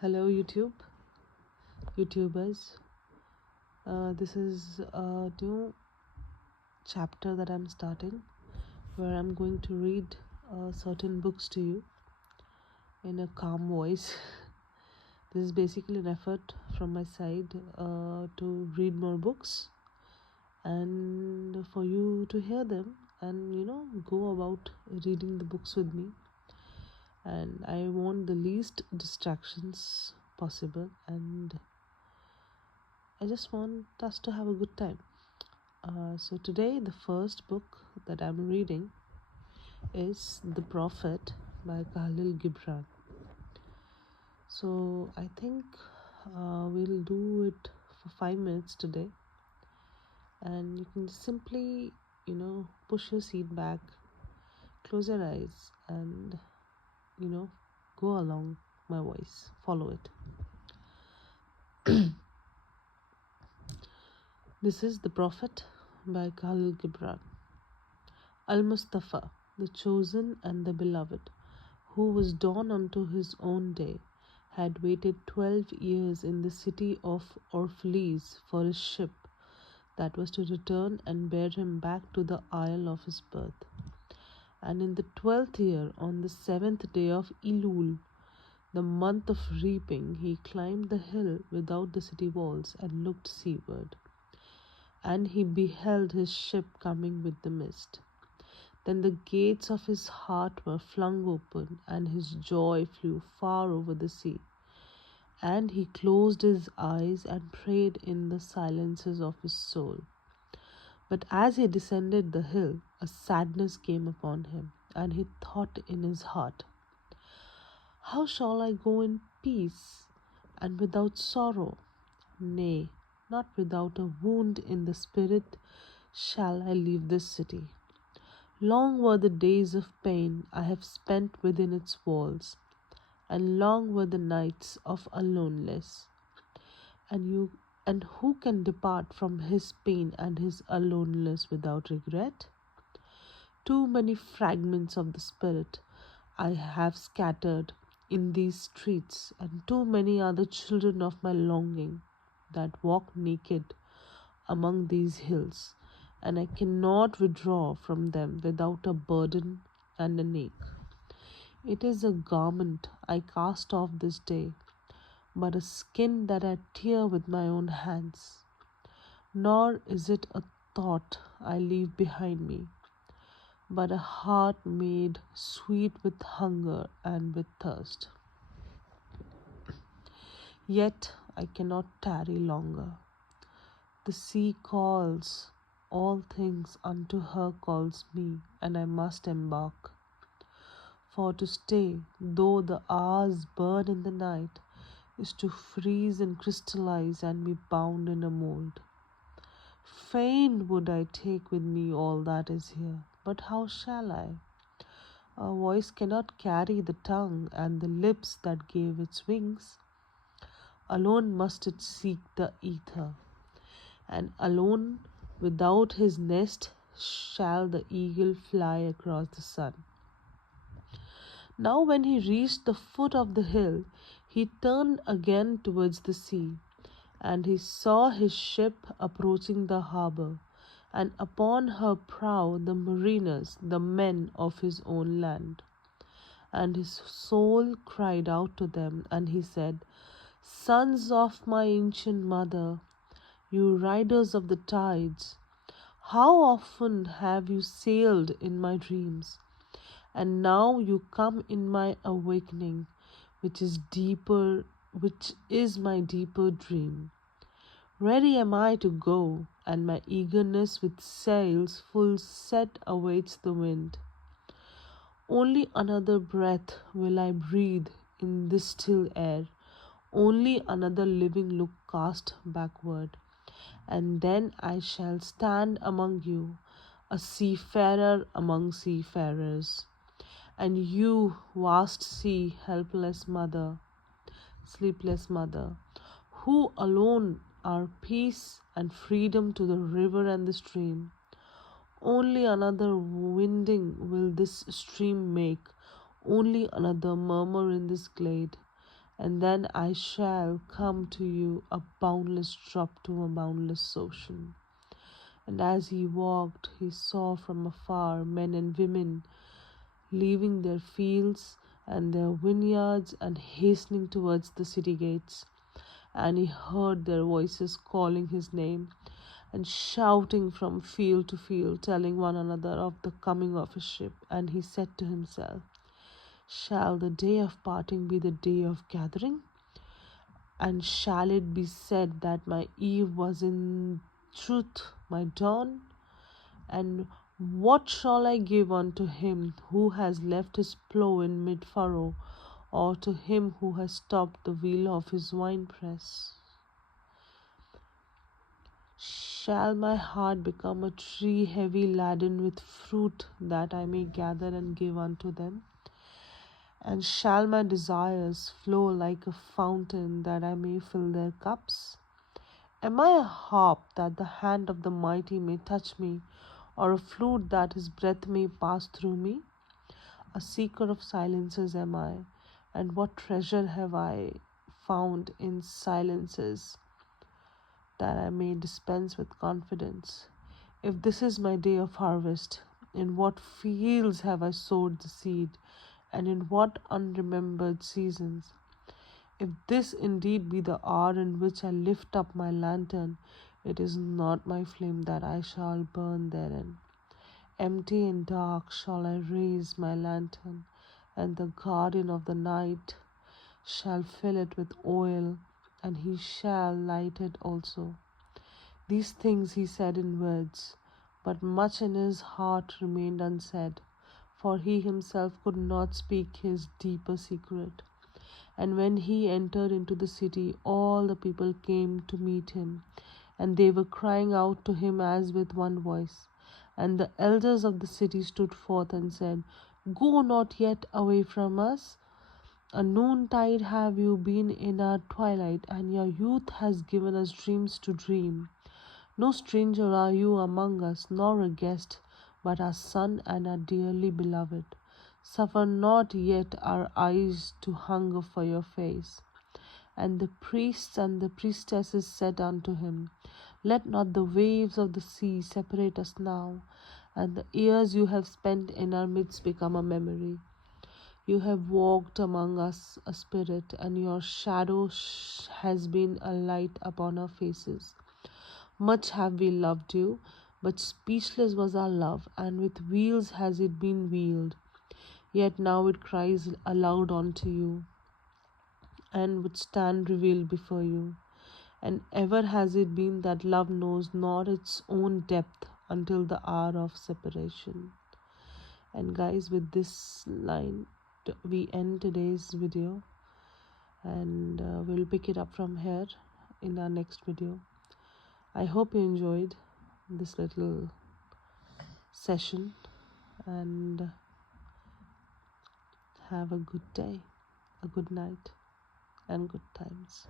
Hello, YouTubers. This is a new chapter that I'm starting where I'm going to read certain books to you in a calm voice. This is basically an effort from my side to read more books and for you to hear them and go about reading the books with me. And I want the least distractions possible, and I just want us to have a good time. So today the first book that I'm reading is The Prophet by Kahlil Gibran. So I think we'll do it for 5 minutes today, and you can simply push your seat back, close your eyes, and go along my voice, follow it. This is The Prophet by Kahlil Gibran. Al-Mustafa, the chosen and the beloved, who was dawn unto his own day, had waited 12 years in the city of Orphalese for his ship that was to return and bear him back to the isle of his birth. And in the 12th year, on the 7th day of Elul, the month of reaping, he climbed the hill without the city walls and looked seaward. And he beheld his ship coming with the mist. Then the gates of his heart were flung open, and his joy flew far over the sea. And he closed his eyes and prayed in the silences of his soul. But as he descended the hill, a sadness came upon him, and he thought in his heart, "How shall I go in peace and without sorrow? Nay, not without a wound in the spirit shall I leave this city. Long were the days of pain I have spent within its walls, and long were the nights of aloneness. And who can depart from his pain and his aloneness without regret? Too many fragments of the spirit I have scattered in these streets, and too many are the children of my longing that walk naked among these hills, and I cannot withdraw from them without a burden and an ache. It is a garment I cast off this day, but a skin that I tear with my own hands. Nor is it a thought I leave behind me, but a heart made sweet with hunger and with thirst. Yet I cannot tarry longer. The sea calls, all things unto her calls me, and I must embark. For to stay, though the hours burn in the night, is to freeze and crystallize and be bound in a mold. Fain would I take with me all that is here, but how shall I? A voice cannot carry the tongue and the lips that gave its wings. Alone must it seek the ether, and alone without his nest shall the eagle fly across the sun. Now when he reached the foot of the hill, he turned again towards the sea, and he saw his ship approaching the harbour, and upon her prow the mariners, the men of his own land. And his soul cried out to them, and he said, "Sons of my ancient mother, you riders of the tides, how often have you sailed in my dreams? And now you come in my awakening, which is my deeper dream. Ready am I to go, and my eagerness with sails full set awaits the wind. Only another breath will I breathe in this still air, only another living look cast backward, and then I shall stand among you, a seafarer among seafarers. And you, vast sea, sleepless mother, who alone are peace and freedom to the river and the stream. Only another winding will this stream make, only another murmur in this glade, and then I shall come to you, a boundless drop to a boundless ocean. And as he walked, he saw from afar men and women leaving their fields and their vineyards and hastening towards the city gates. And he heard their voices calling his name and shouting from field to field, telling one another of the coming of his ship. And he said to himself, shall the day of parting be the day of gathering? And shall it be said that my eve was in truth my dawn? And what shall I give unto him who has left his plough in mid furrow, or to him who has stopped the wheel of his winepress? Shall my heart become a tree heavy laden with fruit, that I may gather and give unto them? And shall my desires flow like a fountain, that I may fill their cups? Am I a harp that the hand of the mighty may touch me, or a flute that his breath may pass through me? A seeker of silences am I, and what treasure have I found in silences, that I may dispense with confidence? If this is my day of harvest, in what fields have I sowed the seed, and in what unremembered seasons? If this indeed be the hour in which I lift up my lantern, it is not my flame that I shall burn therein. Empty and dark shall I raise my lantern, and the guardian of the night shall fill it with oil, and he shall light it also. These things he said in words, but much in his heart remained unsaid, for he himself could not speak his deeper secret. And when he entered into the city, all the people came to meet him, and they were crying out to him as with one voice. And the elders of the city stood forth and said, go not yet away from us. A noontide have you been in our twilight, and your youth has given us dreams to dream. No stranger are you among us, nor a guest, but our son and our dearly beloved. Suffer not yet our eyes to hunger for your face. And the priests and the priestesses said unto him, let not the waves of the sea separate us now, and the years you have spent in our midst become a memory. You have walked among us a spirit, and your shadow has been a light upon our faces. Much have we loved you, but speechless was our love, and with wheels has it been wheeled. Yet now it cries aloud unto you, and would stand revealed before you. And ever has it been that love knows not its own depth until the hour of separation. And guys, with this line, we end today's video, and we'll pick it up from here in our next video. I hope you enjoyed this little session, and have a good day, a good night, and good times.